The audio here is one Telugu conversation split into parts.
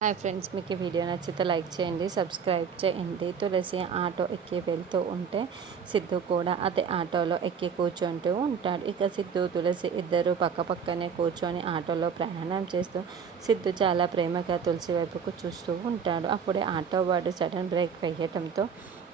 హాయ్ ఫ్రెండ్స్ మీకు ఈ వీడియో నచ్చితే లైక్ చేయండి సబ్స్క్రైబ్ చేయండి. తులసి ఆటో ఎక్కి వెళ్తూ ఉంటే సిద్ధు కూడా అదే ఆటోలో ఎక్కి కూర్చుంటూ ఉంటాడు. ఇక సిద్ధు తులసి ఇద్దరు పక్క పక్కనే కూర్చొని ఆటోలో ప్రయాణం చేస్తూ సిద్ధు చాలా ప్రేమగా తులసి వైపుకు చూస్తూ ఉంటాడు. అప్పుడే ఆటో వాడు సడన్ బ్రేక్ వేయటంతో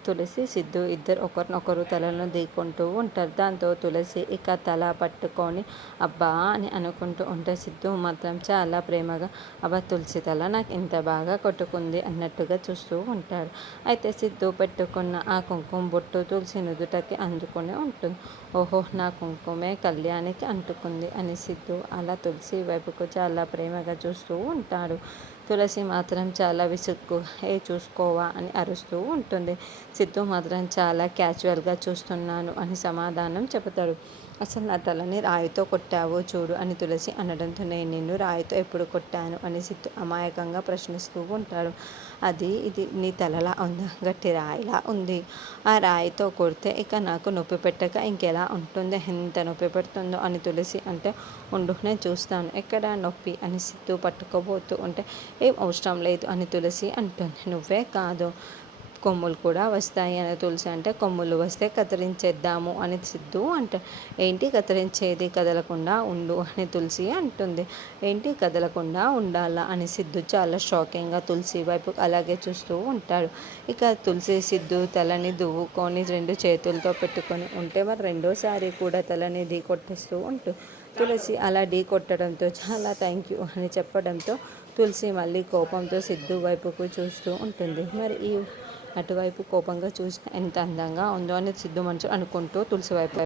తులసి సిద్ధు ఇద్దరు ఒకరినొకరు తలను దీక్కుంటూ ఉంటారు. దాంతో తులసి ఇక తల పట్టుకొని అబ్బా అని అనుకుంటూ ఉంటే సిద్ధు మాత్రం చాలా ప్రేమగా అబ్బా తులసి తల నాకు ఇంత బాగా కొట్టుకుంది అన్నట్టుగా చూస్తూ ఉంటాడు అయితే సిద్ధు పెట్టుకున్న ఆ కుంకుమ బొట్టు తులసి నుదుటకి అందుకుని ఉంటుంది. ఓహో నా కుంకుమే కళ్యాణికి అంటుకుంది అని సిద్ధు అలా తులసి వైపుకు చాలా ప్రేమగా చూస్తూ ఉంటాడు. తులసి మాత్రం చాలా విసుక్కు ఏ చూసుకోవా అని అరుస్తూ ఉంటుంది. సిద్ధు మాత్రం చాలా క్యాజువల్గా చూస్తున్నాను అని సమాధానం చెబుతాడు. అసలు నా తలని రాయితో కొట్టావో చూడు అని తులసి అనడంతో నేను నిన్ను రాయితో ఎప్పుడు కొట్టాను అని సిద్ధు అమాయకంగా ప్రశ్నిస్తూ ఉంటాడు. అది ఇది నీ తలలా ఉందా? గట్టి రాయిలా ఉంది. ఆ రాయితో కొడితే ఇక నాకు నొప్పి పెట్టక ఇంకెలా ఉంటుందో? ఎంత నొప్పి పెడుతుందో అని తులసి అంటే ఉండు నేను చూస్తాను. ఎక్కడ నొప్పి? అని సిద్ధు పట్టుకోబోతూ ఉంటే ఏం అవసరం లేదు అని తులసి అంటుంది. నువ్వే కాదు. కొమ్ములు కూడా వస్తాయి అని తులసి అంటే కొమ్ములు వస్తే కత్తిరించేద్దాము అని సిద్ధు అంట. ఏంటి కత్తిరించేది? కదలకుండా ఉండు అని తులసి అంటుంది. ఏంటి కదలకుండా ఉండాలా అని సిద్ధు చాలా షాకింగ్గా తులసి వైపు అలాగే చూస్తూ ఉంటాడు. ఇక తులసి సిద్ధు తలని దువ్వుకొని రెండు చేతులతో పెట్టుకొని ఉంటే మరి రెండోసారి కూడా తలని ఢీ కొట్టేస్తూ ఉంటూ. తులసి అలా ఢీ కొట్టడంతో చాలా థ్యాంక్ యూ అని చెప్పడంతో తులసి మళ్ళీ కోపంతో సిద్ధు వైపుకు చూస్తూ ఉంటుంది. మరి ఈ అటువైపు కోపంగా చూసి ఎంత అందంగా ఉందో అని సిద్ధు మనసు అనుకుంటూ తులసి వైపు